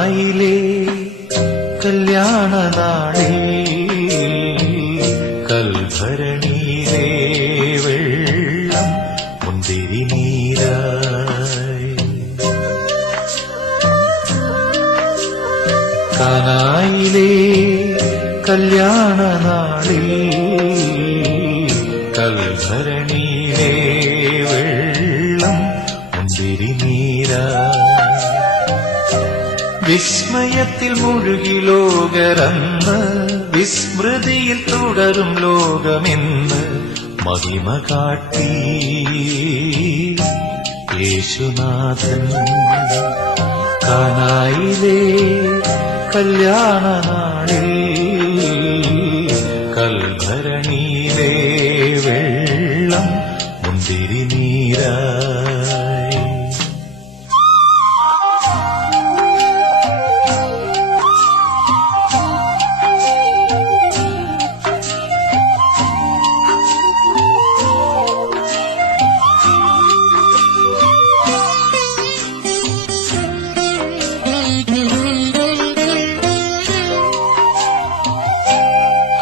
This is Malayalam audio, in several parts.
മായിലേ കല്യാണ നാളിൽ കൽഭരണിയിലേ വെള്ളം മുന്തിരി കനായിലേ കല്യാണ കൽഭരണി വിസ്മയത്തിൽ മുഴുകി ലോകരന്ന് വിസ്മൃതിയിൽ തുടരും ലോകമെന്ന് മഹിമ കാട്ടി. യേശുനാഥൻ കാനായിലേ കല്യാണ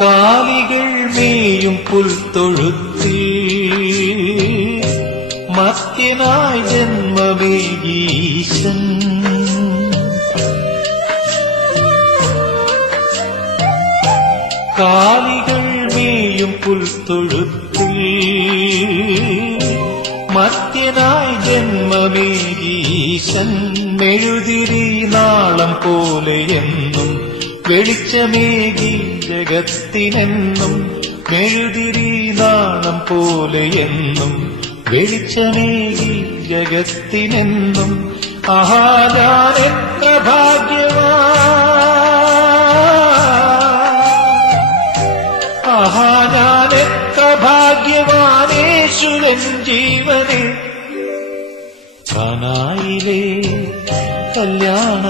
കാലികൾ മേയും പുൽത്തൊഴുത്തിൽ മത്യനായി ജന്മമേകീശൻ. കാലികൾ മേയും പുൽത്തൊഴുത്തിൽ മത്യനായി ജന്മമേകീശൻ. മെഴുതിരി നാളം പോലെയെന്നും വെളിച്ചമേകി ജഗത്തിനെന്നും മെഴുതിരി പോലെ എന്നും വെളിച്ചമേകി ജഗത്തിനെന്നും അഹാദാരത്ര ഭാഗ്യവാ ആഹാ ഞാൻ എത്ര ഭാഗ്യവാനേശുരൻ ജീവനെ. കനായിലേ കല്യാണ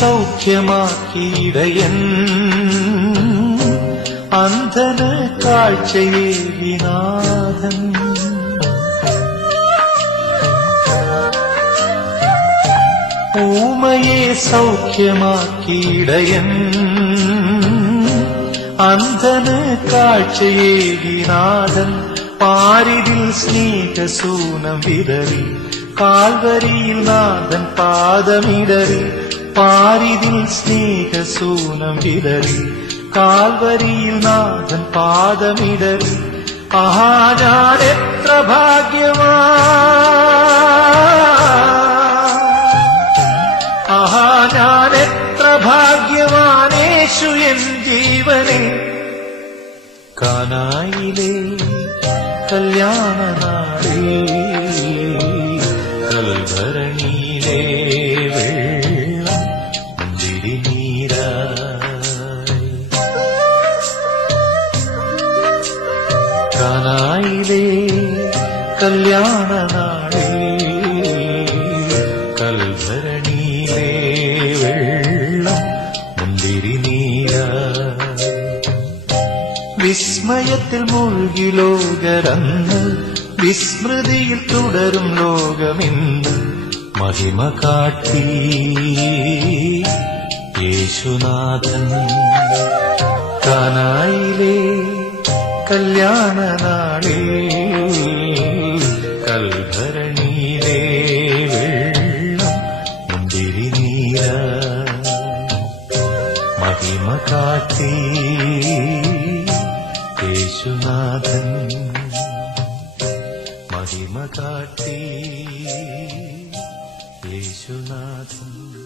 സൗഖ്യമാക്കിയിടയൻ അന്ധന് കാഴ്ചയേകിനാഥൻ. ഊമയെ സൗഖ്യമാക്കിയിടയൻ. അന്ധന് കാഴ്ചയേകിനാഥൻ. പാരിതിൽ സ്നേഹസൂനം വിതറി കാൽവരിയിൽ നാഥൻ പാദമിടറി. പാരിതിൽ സ്നേഹസൂനം വിതറി കാൽവരിയിൽ നാഥൻ പാദമിടറി ആഹാ എത്ര ഭാഗ്യമാ ആഹാ എത്ര ഭാഗ്യവാനേശു എൻ ജീവനെ. കാനായിലെ കല്യാണ നാളിൽ കൽഭരണിയിലേ വെള്ളം മുന്തിരി നീര വിസ്മയത്തിൽ മുഴുകി ലോകരന്ന് വിസ്മൃതിയിൽ തുടരും ലോകമിന്ന് മഹിമ കാട്ടി. യേശുനാഥൻ കല്യാണ മഹിമ കാട്ടി യേശുനാഥൻ മഹിമ കാത്തി യേശുനാഥൻ.